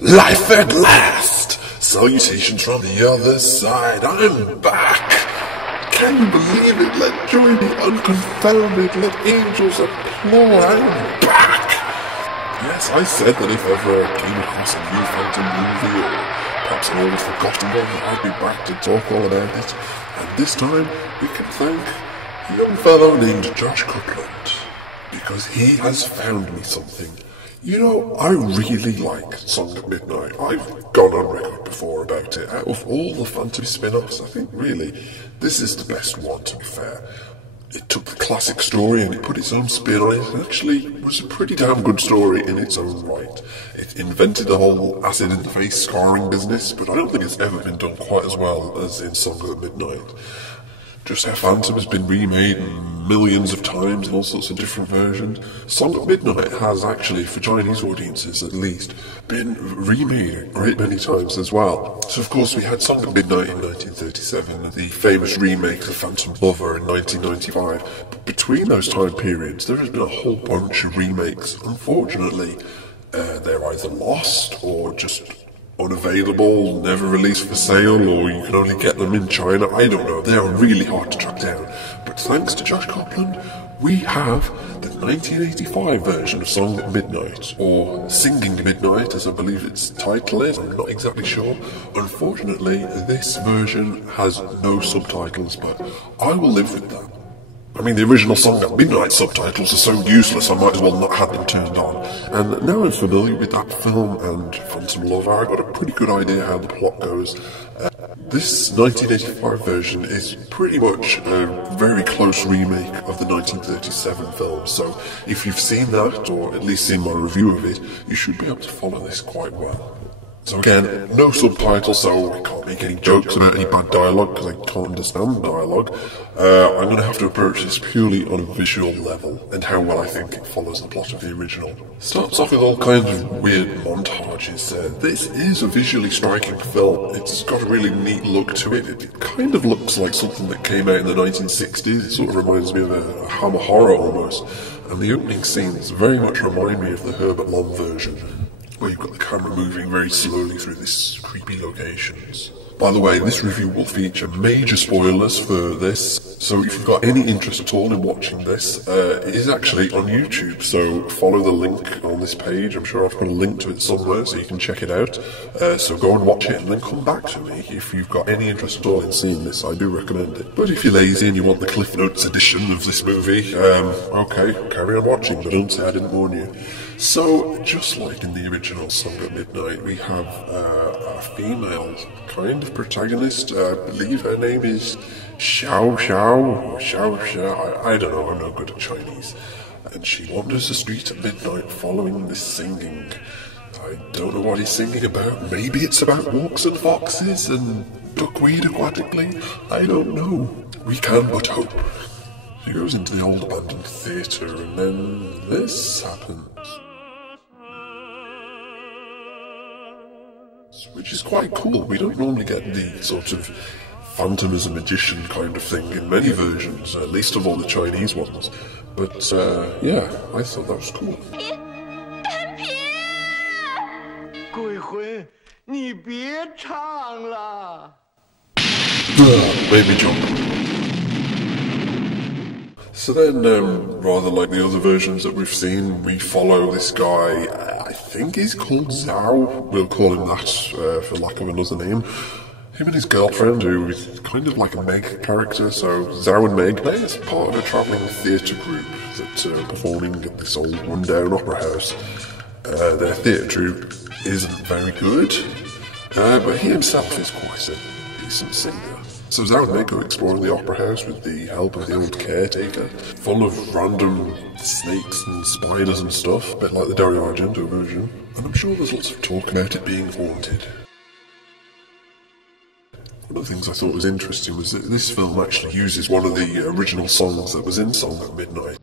Life at last! Salutations from the other side, I'm back! Can you believe it? Let joy be unconfounded, let angels applaud, I'm back! Yes, I said that if ever I came across a new Phantom movie, or perhaps an old forgotten one, I'd be back to talk all about it. And this time, we can thank a young fellow named Josh Coupland, because he has found me something. You know, I really like Song at Midnight. I've gone on record before about it. Out of all the Phantom spin-offs, I think really this is the best one, to be fair. It took the classic story and it put its own spin on it, and actually was a pretty damn good story in its own right. It invented the whole acid-in-the-face scarring business, but I don't think it's ever been done quite as well as in Song at Midnight. Just how Phantom has been remade millions of times in all sorts of different versions. Song at Midnight has actually, for Chinese audiences at least, been remade a great many times as well. So of course we had Song at Midnight in 1937 and the famous remake of Phantom Lover in 1995. But between those time periods there has been a whole bunch of remakes. Unfortunately, they're either lost or just unavailable, never released for sale, or you can only get them in China. I don't know, they are really hard to track down. But thanks to Josh Coupland, we have the 1985 version of Song at Midnight, or Singing Midnight as I believe its title is, I'm not exactly sure. Unfortunately, this version has no subtitles, but I will live with that. I mean, the original Song at Midnight subtitles are so useless, I might as well not have them turned on. And now I'm familiar with that film and Phantom Lover, I got a pretty good idea how the plot goes. This 1985 version is pretty much a very close remake of the 1937 film, so if you've seen that, or at least seen my review of it, you should be able to follow this quite well. So again, no subtitles, so I can't make any jokes about any bad dialogue because I can't understand the dialogue. I'm going to have to approach this purely on a visual level and how well I think it follows the plot of the original. Starts off with all kinds of weird montages. This is a visually striking film. It's got a really neat look to it. It kind of looks like something that came out in the 1960s. It sort of reminds me of a Hammer horror almost. And the opening scenes very much remind me of the Herbert Lom version, where you've got the camera moving very slowly through these creepy locations. By the way, this review will feature major spoilers for this, so if you've got any interest at all in watching this, it is actually on YouTube, so follow the link on this page. I'm sure I've put a link to it somewhere so you can check it out. So go and watch it and then come back to me if you've got any interest at all in seeing this. I do recommend it. But if you're lazy and you want the Cliff Notes edition of this movie, okay, carry on watching, but don't say I didn't warn you. So, just like in the original Song at Midnight, we have a female kind of protagonist. I believe her name is Xiao Xiao. I don't know, I'm no good at Chinese. And she wanders the street at midnight following this singing. I don't know what he's singing about. Maybe it's about walks and foxes and duckweed aquatically. I don't know. We can but hope. She goes into the old abandoned theatre and then this happens. Which is quite cool. We don't normally get the sort of Phantom as a magician kind of thing in many versions, least of all the Chinese ones. But yeah, I thought that was cool. Made me jump. So then, rather like the other versions that we've seen, we follow this guy, I think he's called Zhao, we'll call him that for lack of another name. Him and his girlfriend, who is kind of like a Meg character, so Zhao and Meg, they're part of a travelling theatre group that are performing at this old rundown opera house. Their theatre troupe isn't very good, but he himself is quite a decent singer. So Zhao and Meg go exploring the opera house with the help of the old caretaker, full of random snakes and spiders and stuff, a bit like the Dario Argento version. And I'm sure there's lots of talk about it being haunted. One of the things I thought was interesting was that this film actually uses one of the original songs that was in Song at Midnight.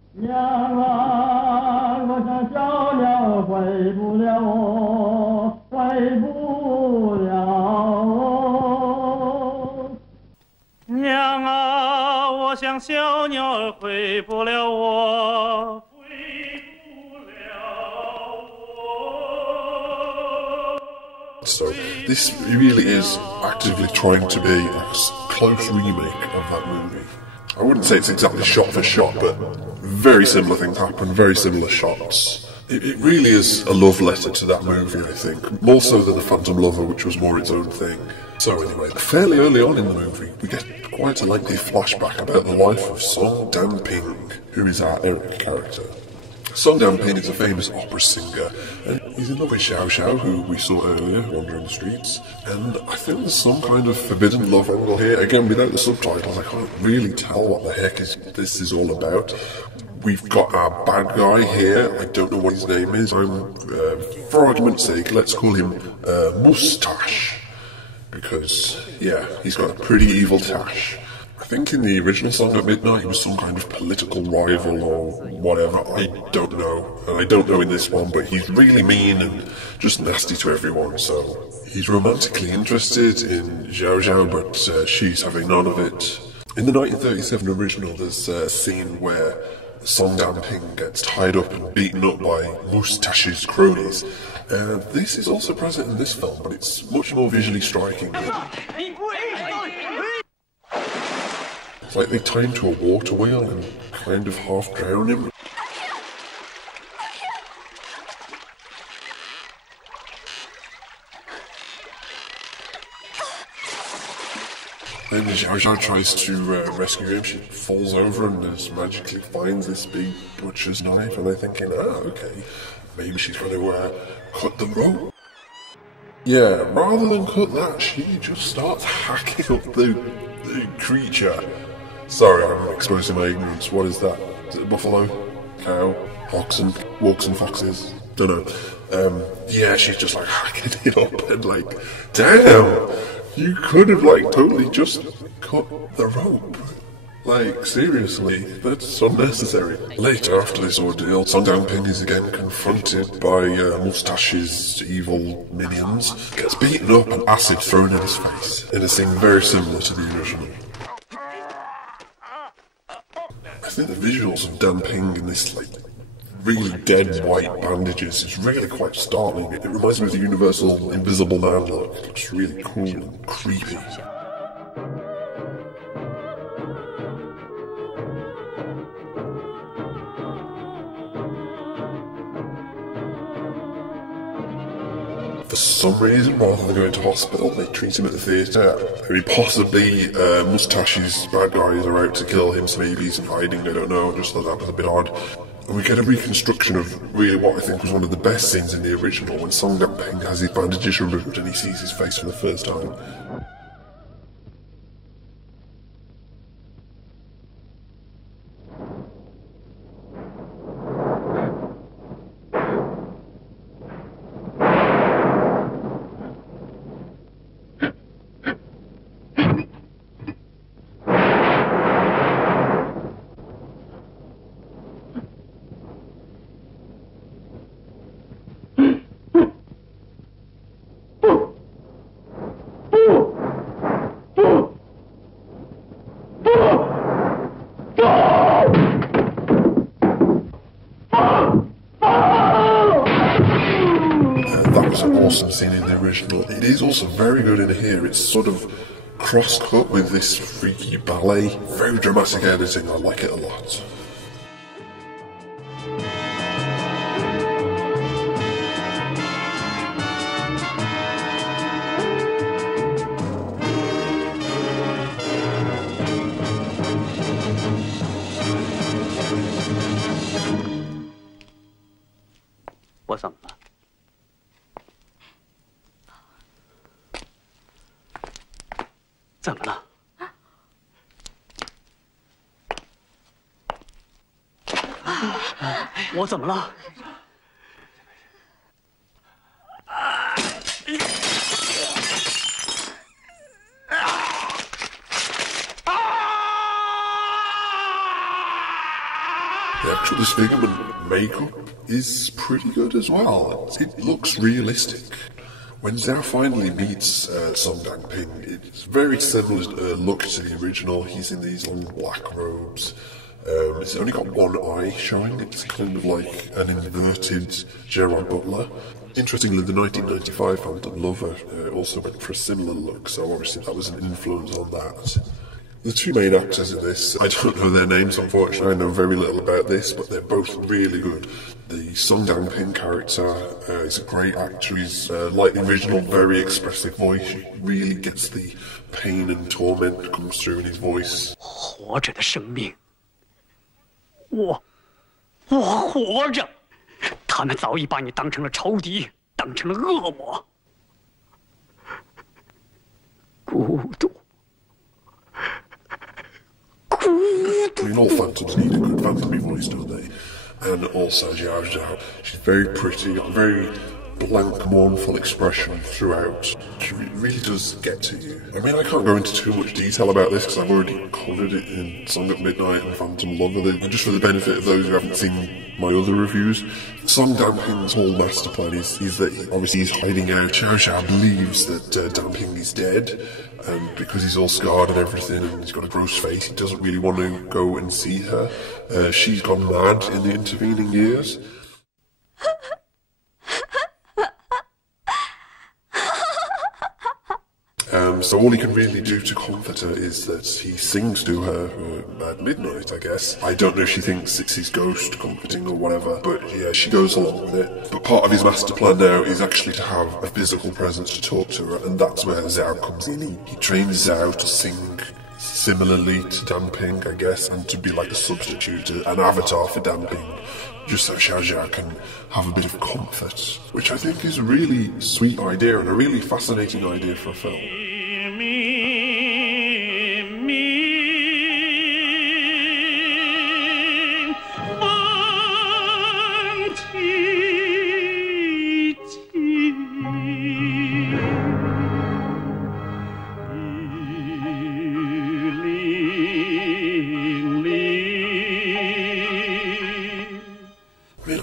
So this really is actively trying to be a close remake of that movie. I wouldn't say it's exactly shot for shot, but very similar things happen, very similar shots. It really is a love letter to that movie, I think, more so than The Phantom Lover, which was more its own thing. So anyway, fairly early on in the movie, we get quite a lengthy flashback about the life of Song Dan-ping, who is our Eric character. Song Dan-ping is a famous opera singer, and he's in love with Xiao Xiao, who we saw earlier wandering the streets. And I think there's some kind of forbidden love angle here. Again, without the subtitles, I can't really tell what the heck this is all about. We've got our bad guy here. I don't know what his name is. For argument's sake, let's call him Mustache. Because, yeah, he's got a pretty evil tash. I think in the original Song at Midnight he was some kind of political rival or whatever, I don't know. And I don't know in this one, but he's really mean and just nasty to everyone, so... He's romantically interested in Xiao Xiao, but she's having none of it. In the 1937 original, there's a scene where Song Dan-ping gets tied up and beaten up by Mustache's cronies. This is also present in this film, but it's much more visually striking. It's like they tie him to a water wheel and kind of half drown him. Then Xiao Xiao tries to rescue him. She falls over and just magically finds this big butcher's knife, and they're thinking, okay, maybe she's going to cut the rope. Yeah, rather than cut that, she just starts hacking up the creature. Sorry, I'm exposing my ignorance. What is that? Is it a buffalo? Cow? Oxen? Walks and foxes? Don't know. Yeah, she's just like hacking it up and like, damn! You could have like totally just cut the rope. Like, seriously, that's unnecessary. Later, after this ordeal, Song Dan-ping is again confronted by Mustache's evil minions, gets beaten up and acid thrown in his face, in a scene very similar to the original. I think the visuals of Dan-ping in this, like, really dead white bandages is really quite startling. It reminds me of the Universal Invisible Man look. It looks really cool and creepy. For some reason, rather than going to hospital, they treat him at the theatre. I mean, possibly Mustache's bad guys are out to kill him, so maybe he's in hiding, I don't know. I just thought that was a bit odd. And we get a reconstruction of really what I think was one of the best scenes in the original, when Song Dan-ping has his bandages removed and he sees his face for the first time. An awesome scene in the original. It is also very good in here. It's sort of cross-cut with this freaky ballet. Very dramatic editing, I like it a lot. What's up? 怎么了？我怎么了？The actual disfigurement makeup is pretty good as well. It looks realistic. When Zhao finally meets Song Dan-ping, it's very similar look to the original. He's in these long black robes. It's only got one eye showing. It's kind of like an inverted Gerard Butler. Interestingly, the 1995 Phantom Lover also went for a similar look, so obviously that was an influence on that. The two main actors in this, I don't know their names unfortunately, I know very little about this, but they're both really good. The Song Dang-ping character is a great actor, he's like the original, very expressive voice, he really gets the pain and torment that comes through in his voice. 活着的生命，我活着，他们早已把你当成了仇敌，当成了恶魔，孤独。 I mean, all phantoms need a good phantom voice, don't they? And also Xiao Xiao, she's very pretty, got a very blank, mournful expression throughout. She really does get to you. I mean, I can't go into too much detail about this because I've already covered it in Song at Midnight and Phantom Lover, and just for the benefit of those who haven't seen my other reviews, Song Dang-ping's whole master plan is that obviously he's hiding out. Xiao Xiao believes that Dang-ping is dead, and because he's all scarred and everything and he's got a gross face, he doesn't really want to go and see her. She's gone mad in the intervening years. So all he can really do to comfort her is that he sings to her at midnight, I guess. I don't know if she thinks it's his ghost comforting or whatever, but yeah, she goes along with it. But part of his master plan now is actually to have a physical presence to talk to her, and that's where Zhao comes in. He trains Zhao to sing similarly to Dang-ping, I guess, and to be like a substitute, an avatar for Dang-ping, just so Xiao Xiao can have a bit of comfort, which I think is a really sweet idea and a really fascinating idea for a film.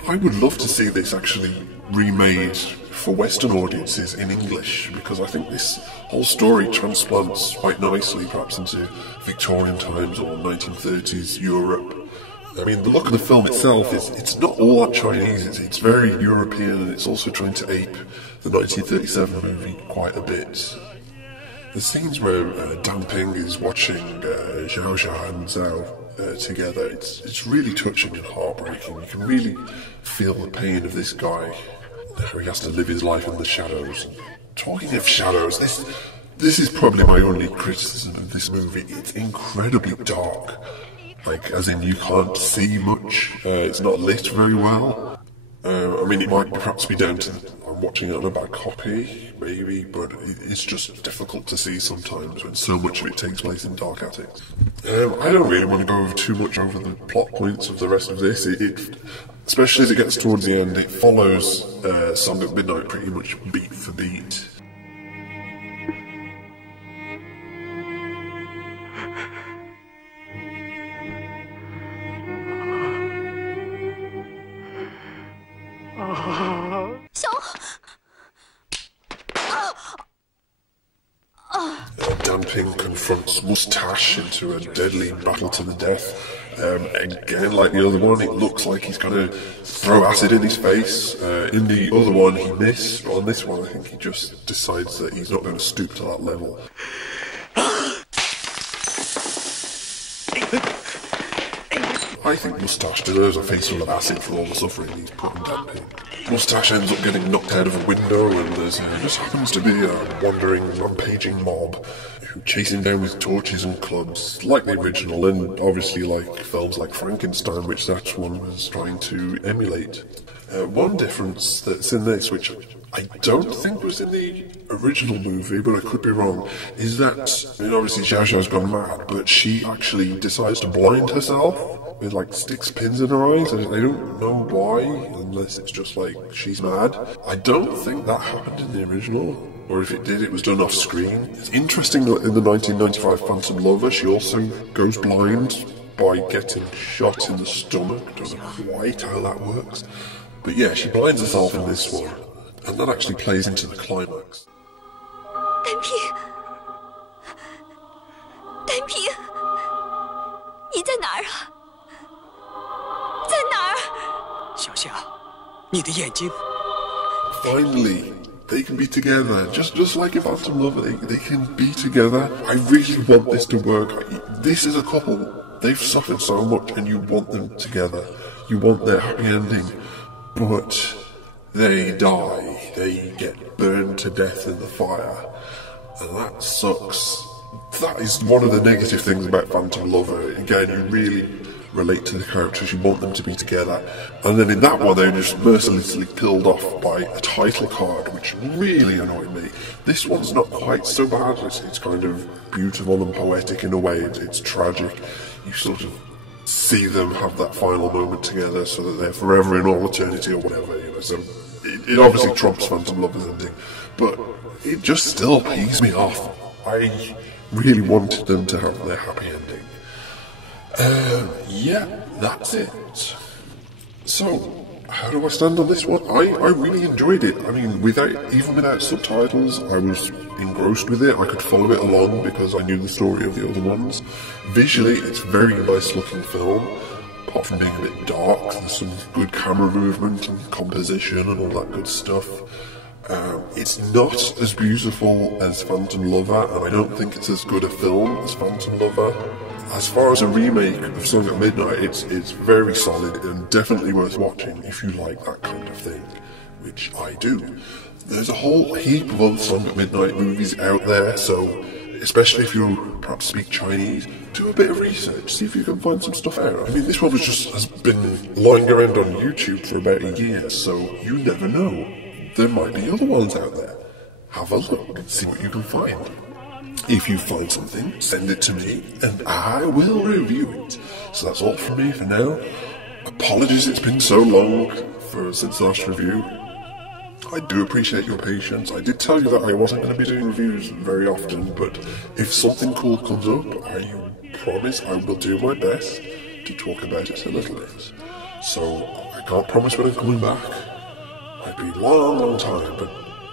I would love to see this actually remade for Western audiences in English, because I think this whole story transplants quite nicely perhaps into Victorian times or 1930s Europe. I mean, the look of the film itself it's not all that Chinese, it's very European, and it's also trying to ape the 1937 movie quite a bit. The scenes where Dang-ping is watching Xiao Xiao and Zhao together, it's really touching and heartbreaking. You can really feel the pain of this guy, how he has to live his life in the shadows. Talking of shadows, this is probably my only criticism of this movie. It's incredibly dark, like as in you can't see much. It's not lit very well. I mean, it might perhaps be down to I'm watching it on a bad copy, maybe, but it's just difficult to see sometimes when so much of it takes place in dark attics. I don't really want to go over too much over the plot points of the rest of this. Especially as it gets towards the end, it follows Song at Midnight pretty much beat for beat. Dang-ping confronts Mustache into a deadly battle to the death. Again, like the other one, it looks like he's going to throw acid in his face. In the other one, he missed. But on this one, I think he just decides that he's not going to stoop to that level. I think Mustache deserves a face full of acid for all the suffering he's put on Dang-ping. Mustache ends up getting knocked out of a window, and there's just happens to be a wandering, rampaging mob who chase him down with torches and clubs, like the original, and obviously like films like Frankenstein, which that one was trying to emulate. One difference that's in this, which I don't think was in the original movie, but I could be wrong, is that, I mean, obviously Xiao Xiao's gone mad, but she actually decides to blind herself with like sticks pins in her eyes. I don't know why, unless it's just like she's mad. I don't think that happened in the original, or if it did, it was done off screen. It's interesting that in the 1995 Phantom Lover, she also goes blind by getting shot in the stomach. I don't know quite how that works. But yeah, she blinds herself in this one, and that actually plays into the climax. 单平，单平，你在哪儿啊？在哪儿？小夏，你的眼睛。finally, they can be together, just like in Phantom Love, they can be together. I really want this to work. This is a couple, they've suffered so much and you want them together. You want their happy ending, but they die. They get burned to death in the fire, and that sucks. That is one of the negative things about Phantom Lover. Again, you really relate to the characters, you want them to be together, and then in that one they're just mercilessly killed off by a title card, which really annoyed me. This one's not quite so bad. It's kind of beautiful and poetic in a way. It's tragic. You sort of see them have that final moment together so that they're forever in all eternity or whatever, you know. So it obviously trumps Phantom Lover's ending, but it just still pees me off. I really wanted them to have their happy ending. Yeah, that's it. So, how do I stand on this one? I really enjoyed it. I mean, even without subtitles, I was engrossed with it. I could follow it along because I knew the story of the other ones. Visually, it's a very nice looking film. Apart from being a bit dark, there's some good camera movement and composition and all that good stuff. It's not as beautiful as Phantom Lover, and I don't think it's as good a film as Phantom Lover. As far as a remake of Song at Midnight, it's very solid and definitely worth watching if you like that kind of thing, which I do. There's a whole heap of other Song at Midnight movies out there, so especially if you perhaps speak Chinese, do a bit of research, see if you can find some stuff out. I mean, this one has been lying around on YouTube for about a year, so you never know. There might be other ones out there. Have a look, see what you can find. If you find something, send it to me, and I will review it. So that's all from me for now. Apologies it's been so long since the last review. I do appreciate your patience. I did tell you that I wasn't going to be doing reviews very often, but if something cool comes up, I promise I will do my best to talk about it a little bit. So, I can't promise when I'm coming back. Might be a long time, but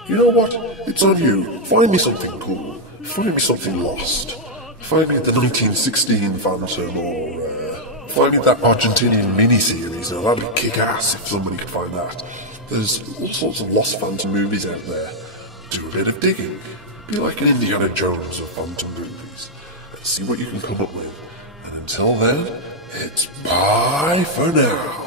you know what? It's on you. Find me something cool. Find me something lost. Find me the 1916 Phantom, or find me that Argentinian miniseries. Now that'd be kick-ass if somebody could find that. There's all sorts of lost Phantom movies out there. Do a bit of digging. Be like an Indiana Jones of Phantom movies. And see what you can come up with. And until then, it's bye for now.